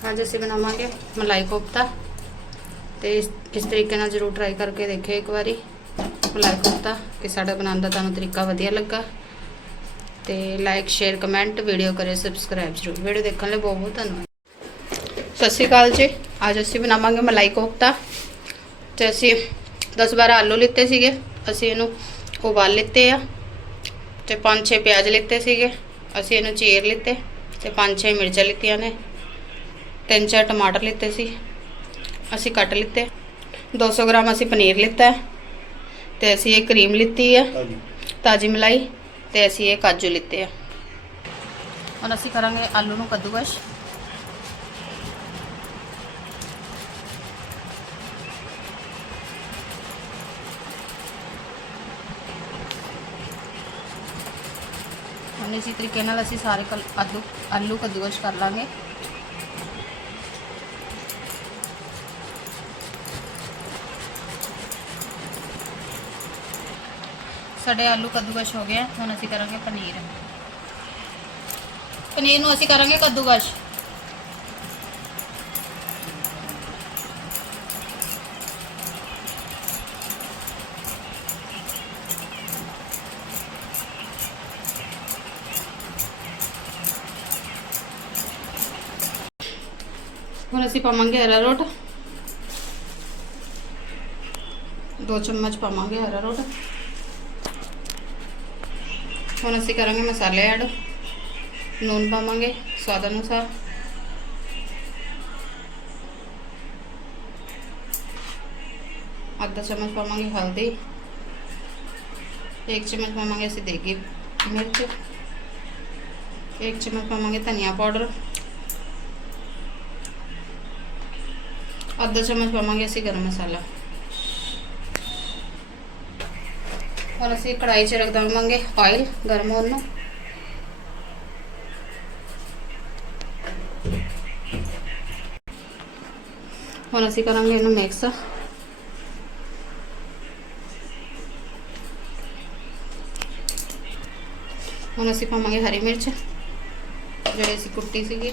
ਅੱਜ ਅਸੀਂ ਬਣਾਵਾਂਗੇ ਮਲਾਈ ਕੋਫਤਾ। ਤੇ ਇਸ ਤਰੀਕੇ ਨਾਲ ਜ਼ਰੂਰ ਟਰਾਈ ਕਰਕੇ ਦੇਖਿਓ ਇੱਕ ਵਾਰੀ ਮਲਾਈ ਕੋਫਤਾ ਕਿ ਸਾਡਾ ਬਣਾਉਣ ਦਾ ਤੁਹਾਨੂੰ ਤਰੀਕਾ ਵਧੀਆ ਲੱਗਾ। ਤੇ ਲਾਈਕ ਸ਼ੇਅਰ ਕਮੈਂਟ ਵੀਡੀਓ ਕਰਿਓ ਸਬਸਕ੍ਰਾਈਬ ਜ਼ਰੂਰ। ਵੀਡੀਓ ਦੇਖਣ ਲਈ ਬਹੁਤ ਬਹੁਤ ਧੰਨਵਾਦ। ਸਤਿ ਸ਼੍ਰੀ ਅਕਾਲ ਜੀ। ਅੱਜ ਅਸੀਂ ਬਣਾਵਾਂਗੇ ਮਲਾਈ ਕੋਫਤਾ। ਤੇ ਅਸੀਂ 10 12 ਆਲੂ ਲਿੱਤੇ ਸੀਗੇ। ਅਸੀਂ ਇਹਨੂੰ ਉਬਾਲ ਲਿੱਤੇ ਆ। ਤੇ 5-6 ਪਿਆਜ਼ ਲਿੱਤੇ ਸੀਗੇ। ਅਸੀਂ ਇਹਨੂੰ ਚੀਰ ਲਿੱਤੇ। ਤੇ 5-6 ਮਿਰਚਾਂ ਲਿੱਤੀਆਂ ਨੇ। ਤਿੰਨ ਚਾਰ ਟਮਾਟਰ ਲਿੱਤੇ ਸੀ। ਅਸੀਂ ਕੱਟ ਲਿੱਤੇ। 200 ਗ੍ਰਾਮ ਅਸੀਂ ਪਨੀਰ ਲਿੱਤਾ ਤੇ ਅਸੀਂ ਇਹ ਕਰੀਮ ਲਿੱਤੀ ਹੈ ਤਾਜੀ ਮਲਾਈ ਤੇ ਅਸੀਂ ਇਹ ਕਾਜੂ ਲਿੱਤੇ ਆ ਹੁਣ ਅਸੀਂ ਕਰਾਂਗੇ ਆਲੂ ਨੂੰ ਕੱਦੂਕਸ਼। ਹੁਣ ਇਸੇ ਤਰੀਕੇ ਨਾਲ ਅਸੀਂ ਸਾਰੇ ਆਲੂ ਆਲੂ ਕੱਦੂਕਸ਼ ਕਰ ਲਾਂਗੇ। ਸਾਡੇ ਆਲੂ ਕੱਦੂਕਸ਼ ਹੋ ਗਏ ਹੁਣ ਅਸੀਂ ਕਰਾਂਗੇ ਪਨੀਰ। ਪਨੀਰ ਨੂੰ ਅਸੀਂ ਕਰਾਂਗੇ ਕੱਦੂਕਸ਼। ਹੁਣ ਅਸੀਂ ਪਾਵਾਂਗੇ ਅਰਾਰੋਟ ਦੋ ਚਮਚ ਪਾਵਾਂਗੇ ਅਰਾਰੋਟ ਹੁਣ ਅਸੀਂ ਕਰਾਂਗੇ ਮਸਾਲੇ ਐਡ ਨੂਨ ਪਾਵਾਂਗੇ ਸਵਾਦ ਅਨੁਸਾਰ ਅੱਧਾ ਚਮਚ ਪਾਵਾਂਗੇ ਹਲਦੀ ਇੱਕ ਚਮਚ ਪਾਵਾਂਗੇ ਅਸੀਂ ਦੇਗੀ ਮਿਰਚ ਇੱਕ ਚਮਚ ਪਾਵਾਂਗੇ ਧਨੀਆ ਪਾਊਡਰ ਅੱਧਾ ਚਮਚ ਪਾਵਾਂਗੇ ਅਸੀਂ ਗਰਮ ਮਸਾਲਾ ਹੁਣ ਅਸੀਂ ਕੜਾਈ 'ਚ ਰੱਖ ਦਵਾਂਗੇ ਆਇਲ ਗਰਮ ਹੋਣ ਨੂੰ ਹੁਣ ਅਸੀਂ ਕਰਾਂਗੇ ਇਹਨੂੰ ਮਿਕਸ ਹੁਣ ਅਸੀਂ ਪਾਵਾਂਗੇ ਹਰੀ ਮਿਰਚ ਜਿਹੜੇ ਅਸੀਂ ਕੁੱਟੀ ਸੀਗੀ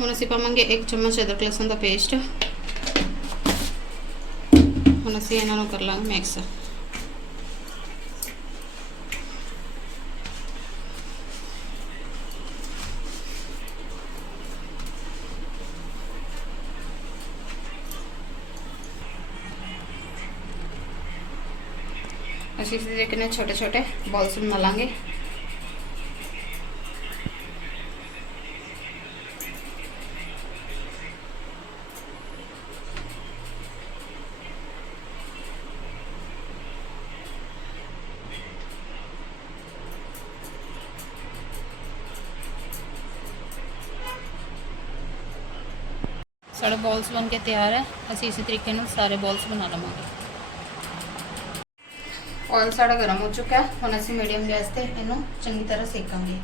ਹੁਣ ਅਸੀਂ ਪਾਵਾਂਗੇ 1 ਚਮਚ ਅਦਰਕ ਲਸਣ ਦਾ ਪੇਸਟ ਹੁਣ ਅਸੀਂ ਇਹਨਾਂ ਨੂੰ ਕਰ ਲਾਂਗੇ ਮਿਕਸ ਅਸੀਂ ਇਸ ਦੇ ਕਿੰਨੇ ਛੋਟੇ ਛੋਟੇ ਬਾਲਸ ਬਣਾ ਲਾਂਗੇ ਸਾਡਾ ਬਾਲਸ ਬਣ ਕੇ ਤਿਆਰ ਹੈ। ਅਸੀਂ ਇਸੇ ਤਰੀਕੇ ਨਾਲ ਸਾਰੇ ਬਾਲਸ ਬਣਾ ਲਵਾਂਗੇ। ਆਇਲ ਸਾਡਾ ਗਰਮ ਹੋ ਚੁੱਕਾ ਹੈ। ਹੁਣ ਅਸੀਂ ਮੀਡੀਅਮ ਗੈਸ ਤੇ ਇਹਨੂੰ ਚੰਗੀ ਤਰ੍ਹਾਂ ਸੇਕਾਂਗੇ।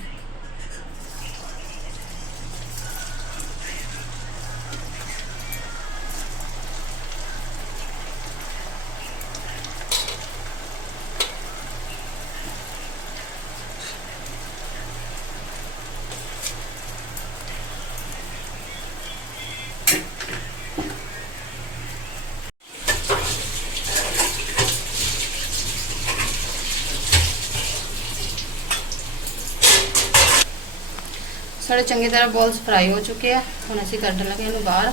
ਸਾਡੇ ਚੰਗੀ ਤਰ੍ਹਾਂ ਬਾਲਸ ਫਰਾਈ ਹੋ ਚੁੱਕੇ ਆ। ਹੁਣ ਅਸੀਂ ਕੱਢਣ ਲਾਂਗੇ ਇਹਨੂੰ ਬਾਹਰ।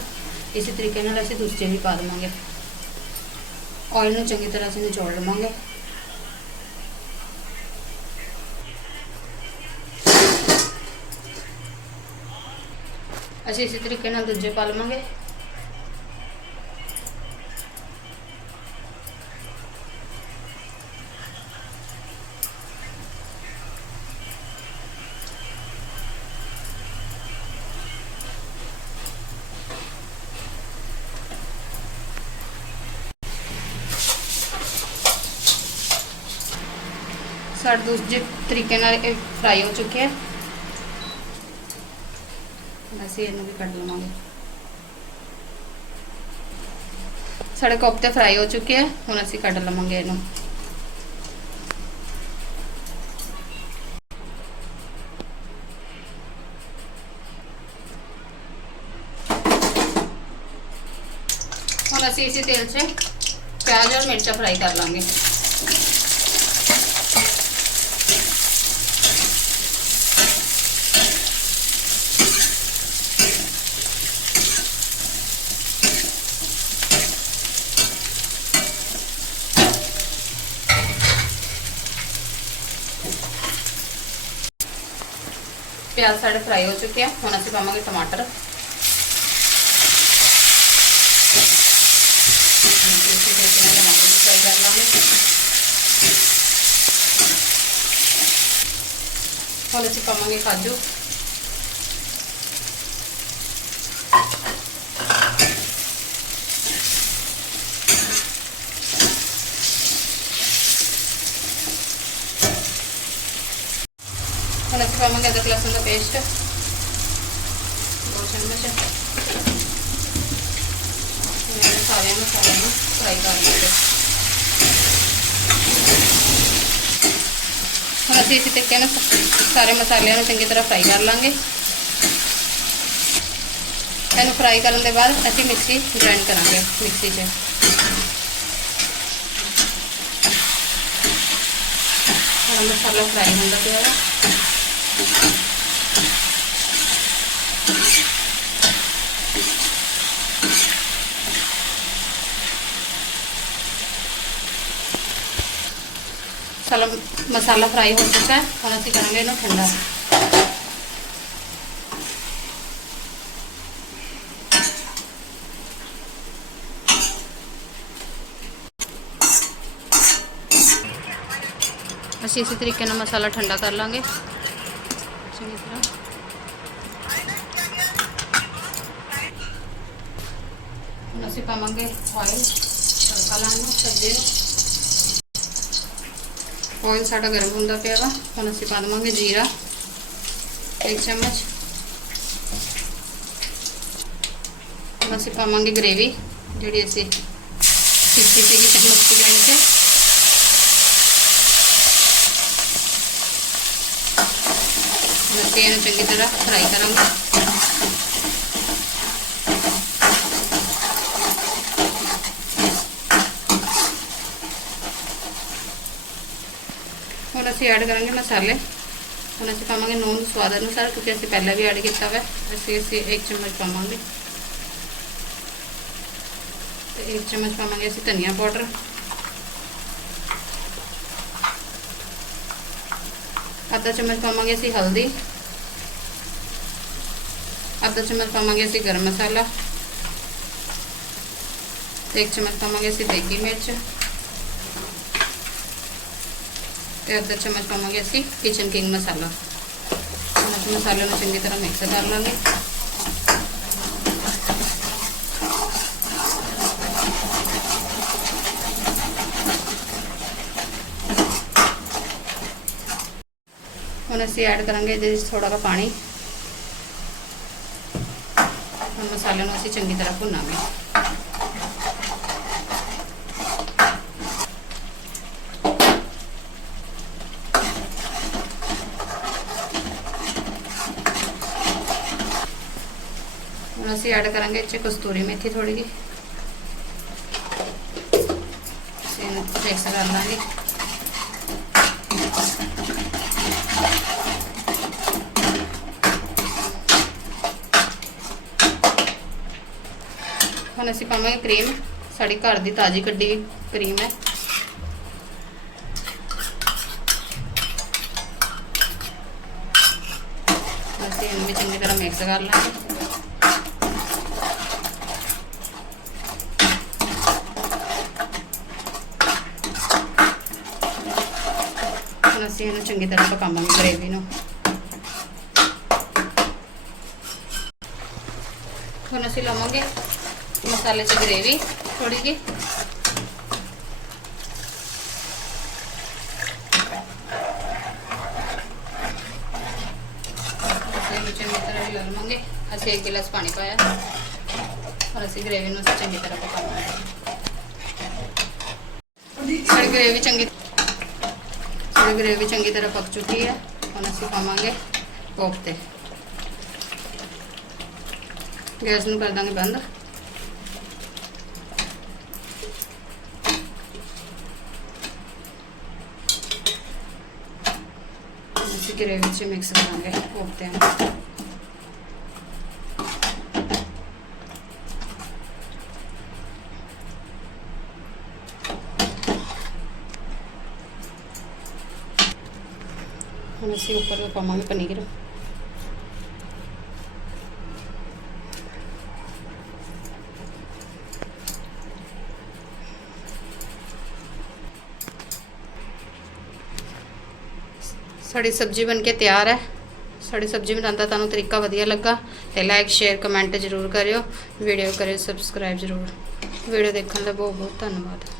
ਇਸੇ ਤਰੀਕੇ ਨਾਲ ਅਸੀਂ ਦੂਸਰੇ ਵੀ ਪਾ ਦੇਵਾਂਗੇ। ਆਇਲ ਨੂੰ ਚੰਗੀ ਤਰ੍ਹਾਂ ਅਸੀਂ ਨਿਚੋੜ ਲਵਾਂਗੇ। ਅਸੀਂ ਇਸੇ ਤਰੀਕੇ ਨਾਲ ਦੂਜੇ ਪਾ ਲਵਾਂਗੇ। साढ़े दूसरे तरीके फ्राई हो चुके हैं। बस इन भी कट लवेंगे साढ़े कोफते फ्राई हो चुके हैं हम असं कट लवेंगे इन। हम असी इसी तेल से प्याज और मिर्चा फ्राई कर लेंगे ਪਿਆਜ਼ ਸਾਡੇ ਫਰਾਈ ਹੋ ਚੁੱਕੇ ਆ। ਹੁਣ ਅਸੀਂ ਪਾਵਾਂਗੇ ਟਮਾਟਰ। ਫਰਾਈ ਕਰ ਲਾਂਗੇ ਹੁਣ ਅਸੀਂ ਪਾਵਾਂਗੇ ਕਾਜੂ। ਪਾਵਾਂਗੇ ਅਦਰਕ ਲਸਣ ਦਾ ਪੇਸਟ ਦੋ ਚਮਚ ਮੈਂ ਸਾਰੇ ਮਸਾਲੇ ਨੂੰ ਫਰਾਈ ਕਰ ਲਾਂਗੇ ਹੁਣ ਅਸੀਂ ਇਸੇ ਤਰੀਕੇ ਨਾਲ ਸਾਰੇ ਮਸਾਲਿਆਂ ਨੂੰ ਚੰਗੀ ਤਰ੍ਹਾਂ ਫਰਾਈ ਕਰ ਲਾਂਗੇ। ਇਹਨੂੰ ਫਰਾਈ ਕਰਨ ਦੇ ਬਾਅਦ ਅਸੀਂ ਮਿਕਸੀ ਗ੍ਰਾਈਂਡ ਕਰਾਂਗੇ ਮਿਕਸੀ 'ਚ। ਹੁਣ ਮਸਾਲਾ ਫਰਾਈ ਹੁੰਦਾ ਪਿਆ ਹੈ ਮਸਾਲਾ ਮਸਾਲਾ ਫਰਾਈ ਹੋ ਚੁੱਕਾ ਹੈ ਹੁਣ ਅਸੀਂ ਕਰਾਂਗੇ ਇਹਨੂੰ ਠੰਡਾ ਅਸੀਂ ਇਸੇ ਤਰੀਕੇ ਨਾਲ ਮਸਾਲਾ ਠੰਡਾ ਕਰ ਲਾਂਗੇ होंगे ऑयल तड़का लाने सब्ज़ी ऑयल साढ़ा गर्म होंगे पे वा हम अस पा देवे जीरा, एक चम्मच। हम अस पावे ग्रेवी जी असी सीखी थी मिक्सी ग्राइंड से चंकी तरह फ्राई करा ਅਸੀਂ ਐਡ ਕਰਾਂਗੇ ਮਸਾਲੇ ਹੁਣ ਅਸੀਂ ਪਾਵਾਂਗੇ ਨੂਨ ਸਵਾਦ ਅਨੁਸਾਰ ਕਿਉਂਕਿ ਅਸੀਂ ਪਹਿਲਾਂ ਵੀ ਐਡ ਕੀਤਾ ਹੋਇਆ ਅਸੀਂ ਅਸੀਂ ਇੱਕ ਚਮਚ ਪਾਵਾਂਗੇ ਤੇ ਇੱਕ ਚਮਚ ਪਾਵਾਂਗੇ ਅਸੀਂ ਧਨੀਆ ਪਾਊਡਰ ਅੱਧਾ ਚਮਚ ਪਾਵਾਂਗੇ ਅਸੀਂ ਹਲਦੀ ਅੱਧਾ ਚਮਚ ਪਾਵਾਂਗੇ ਅਸੀਂ ਗਰਮ ਮਸਾਲਾ ਤੇ ਇੱਕ ਚਮਚ ਪਾਵਾਂਗੇ ਅਸੀਂ ਦੇਗੀ ਮਿਰਚ ਤੇ ਅੱਧਾ ਚਮਚ ਪਾਵਾਂਗੇ ਅਸੀਂ ਕਿਚਨ ਕਿੰਗ ਮਸਾਲਾ। ਹੁਣ ਮਸਾਲੇ ਨੂੰ ਚੰਗੀ ਤਰ੍ਹਾਂ ਮਿਕਸ ਕਰ ਲਾਂਗੇ। ਹੁਣ ਅਸੀਂ ਐਡ ਕਰਾਂਗੇ ਇਹਦੇ ਵਿੱਚ ਥੋੜਾ ਜਿਹਾ ਪਾਣੀ। ਹੁਣ ਮਸਾਲੇ ਨੂੰ ਅਸੀਂ ਚੰਗੀ ਤਰ੍ਹਾਂ ਭੁੰਨਾਂਗੇ। ਹੁਣ ਅਸੀਂ ਐਡ ਕਰਾਂਗੇ ਇਹ 'ਚ ਕਸਤੂਰੀ ਮੇਥੀ ਥੋੜੀ ਜਿਹੀ। ਅਸੀਂ ਮਿਕਸ ਕਰ ਲਾਂਗੇ। ਹੁਣ ਅਸੀਂ ਪਾਵਾਂਗੇ ਕਰੀਮ ਸਾਡੀ ਘਰ ਦੀ ਤਾਜ਼ੀ ਕੱਢੀ ਕਰੀਮ ਹੈ। ਅਸੀਂ ਇਹਨੂੰ ਵੀ ਚੰਗੀ ਤਰ੍ਹਾਂ ਮਿਕਸ ਕਰ ਲਾਂਗੇ ਹੁਣ ਅਸੀਂ ਇਹਨੂੰ ਚੰਗੀ ਤਰ੍ਹਾਂ ਪਕਾਵਾਂਗੇ ਗ੍ਰੇਵੀ ਨੂੰ। ਹੁਣ ਅਸੀਂ ਲਵਾਂਗੇ ਮਸਾਲੇ 'ਚ ਗ੍ਰੇਵੀ ਥੋੜੀ ਜਿਹੀ। ਅਸੀਂ ਚੰਗੀ ਤਰ੍ਹਾਂ ਹਿਲਾ ਲਵਾਂਗੇ। ਅਸੀਂ ਇੱਕ ਗਿਲਾਸ ਪਾਣੀ ਪਾਇਆ। ਔਰ ਅਸੀਂ ਗ੍ਰੇਵੀ ਨੂੰ ਅਸੀਂ ਚੰਗੀ ਤਰ੍ਹਾਂ ਪਕਾਵਾਂਗੇ। ਸਾਡੀ ਗ੍ਰੇਵੀ ਚੰਗੀ ये ग्रेवी चंगी तरह पक चुकी है हम अस पावे कोफते गैस में कर देंगे बंद। ग्रेवी मिक्स करा कोफ्ते ਅਸੀਂ ਉੱਪਰ ਪਾਵਾਂਗੇ ਪਨੀਰ। ਸਾਡੀ ਸਬਜ਼ੀ ਬਣ ਕੇ ਤਿਆਰ ਹੈ। ਸਾਡੀ ਸਬਜ਼ੀ ਬਣਾਉਣ ਦਾ ਤੁਹਾਨੂੰ ਤਰੀਕਾ ਵਧੀਆ ਲੱਗਾ ਤੇ ਲਾਈਕ ਸ਼ੇਅਰ ਕਮੈਂਟ ਜ਼ਰੂਰ ਕਰਿਓ। ਵੀਡੀਓ ਕਰਿਓ ਸਬਸਕ੍ਰਾਈਬ ਜ਼ਰੂਰ। ਵੀਡੀਓ ਦੇਖਣ ਲਈ ਬਹੁਤ ਬਹੁਤ ਧੰਨਵਾਦ।